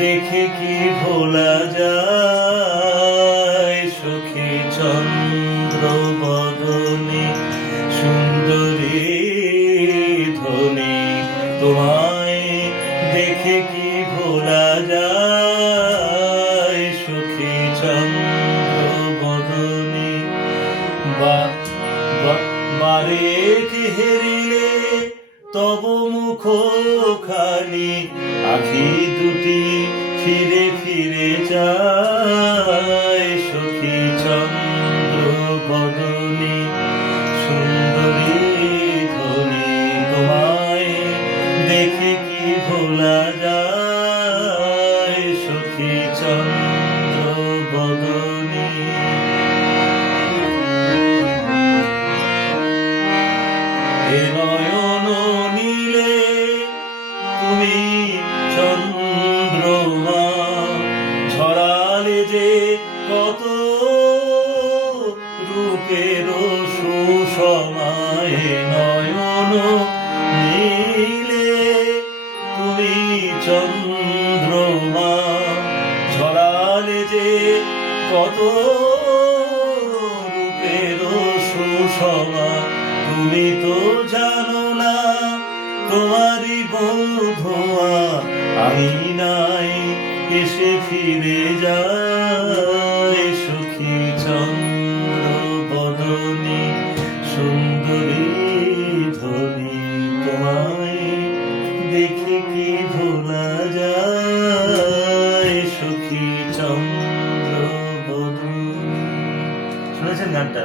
দেখে কি ভোলা যায়? সখী চন্দ্র বদনে, সুন্দরী ধ্বনি, তোমায় দেখে কি ভোলা যায়? সখী চন্দ্র বদনে বারে কি হেরিলে? তব মুখ খানি আখি দুটি ফিরে যায় সখী চন্দ্র বদনী সুন্দরী ধ্বনি তোমায় দেখে কি ভোলা যায় সখী চন্দ্র বদনী এ যে কত রূপের সুষমায় নয়ন নীলে তুমি চন্দ্রমা ছড়ালে যে কত রূপের সুষমা তুমি তো জানো না তোমারই বধুয়া আমি নাই এসে ফিরে যায়। সুখী চন্দ্র বদনী সুন্দরী ধনী তোমায় দেখে কি ভোলা যায়? সুখী চন্দ্র বদনী শুনেছেন গানটা?